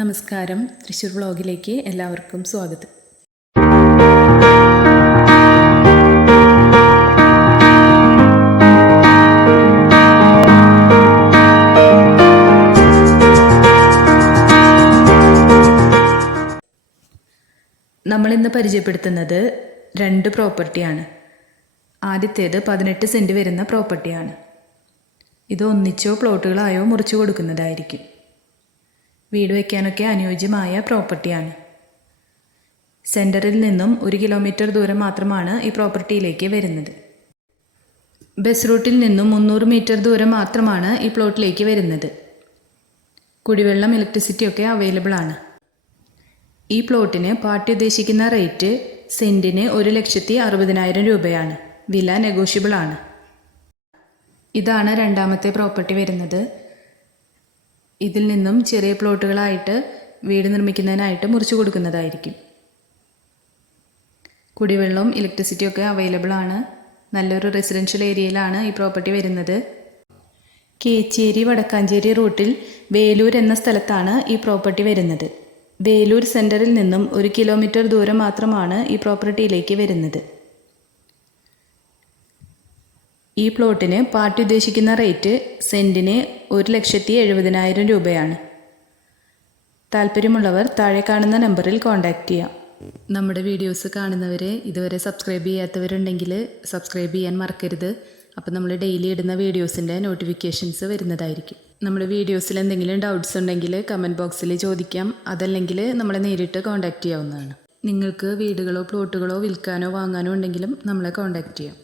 നമസ്കാരം, തൃശ്ശൂർ വ്ളോഗിലേക്ക് എല്ലാവർക്കും സ്വാഗതം. നമ്മളിന്ന് പരിചയപ്പെടുത്തുന്നത് 2 പ്രോപ്പർട്ടിയാണ്. ആദ്യത്തേത് 18 സെൻറ്റ് വരുന്ന പ്രോപ്പർട്ടിയാണ്. ഇത് ഒന്നിച്ചോ പ്ലോട്ടുകളായോ മുറിച്ചു കൊടുക്കുന്നതായിരിക്കും. വീട് വയ്ക്കാനൊക്കെ അനുയോജ്യമായ പ്രോപ്പർട്ടിയാണ്. സെൻറ്ററിൽ നിന്നും 1 കിലോമീറ്റർ ദൂരം മാത്രമാണ് ഈ പ്രോപ്പർട്ടിയിലേക്ക് വരുന്നത്. ബസ് റൂട്ടിൽ നിന്നും 300 മീറ്റർ ദൂരം മാത്രമാണ് ഈ പ്ലോട്ടിലേക്ക് വരുന്നത്. കുടിവെള്ളം, ഇലക്ട്രിസിറ്റി ഒക്കെ അവൈലബിൾ ആണ്. ഈ പ്ലോട്ടിന് പാർട്ടി ഉദ്ദേശിക്കുന്ന റേറ്റ് സെൻറ്റിന് 1,60,000 രൂപയാണ്. വില നെഗോഷ്യബിൾ ആണ്. ഇതാണ് രണ്ടാമത്തെ പ്രോപ്പർട്ടി വരുന്നത്. ഇതിൽ നിന്നും ചെറിയ പ്ലോട്ടുകളായിട്ട് വീട് നിർമ്മിക്കുന്നതിനായിട്ട് മുറിച്ചു കൊടുക്കുന്നതായിരിക്കും. കുടിവെള്ളവും ഇലക്ട്രിസിറ്റി ഒക്കെ അവൈലബിൾ ആണ്. നല്ലൊരു റെസിഡൻഷ്യൽ ഏരിയയിലാണ് ഈ പ്രോപ്പർട്ടി വരുന്നത്. കേച്ചേരി വടക്കാഞ്ചേരി റൂട്ടിൽ വേലൂർ എന്ന സ്ഥലത്താണ് ഈ പ്രോപ്പർട്ടി വരുന്നത്. വേലൂർ സെൻറ്ററിൽ നിന്നും 1 കിലോമീറ്റർ ദൂരം മാത്രമാണ് ഈ പ്രോപ്പർട്ടിയിലേക്ക് വരുന്നത്. ഈ പ്ലോട്ടിന് പാർട്ടി ഉദ്ദേശിക്കുന്ന റേറ്റ് സെൻറ്റിന് 1,70,000 രൂപയാണ്. താല്പര്യമുള്ളവർ താഴെ കാണുന്ന നമ്പറിൽ കോൺടാക്റ്റ് ചെയ്യാം. നമ്മുടെ വീഡിയോസ് കാണുന്നവരെ ഇതുവരെ സബ്സ്ക്രൈബ് ചെയ്യാത്തവരുണ്ടെങ്കിൽ സബ്സ്ക്രൈബ് ചെയ്യാൻ മറക്കരുത്. അപ്പോൾ നമ്മൾ ഡെയിലി ഇടുന്ന വീഡിയോസിൻ്റെ നോട്ടിഫിക്കേഷൻസ് വരുന്നതായിരിക്കും. നമ്മുടെ വീഡിയോസിൽ എന്തെങ്കിലും ഡൗട്ട്സ് ഉണ്ടെങ്കിൽ കമൻറ്റ് ബോക്സിൽ ചോദിക്കാം. അതല്ലെങ്കിൽ നമ്മളെ നേരിട്ട് കോൺടാക്റ്റ് ചെയ്യാവുന്നതാണ്. നിങ്ങൾക്ക് വീടുകളോ പ്ലോട്ടുകളോ വിൽക്കാനോ വാങ്ങാനോ ഉണ്ടെങ്കിലും നമ്മളെ കോൺടാക്റ്റ് ചെയ്യാം.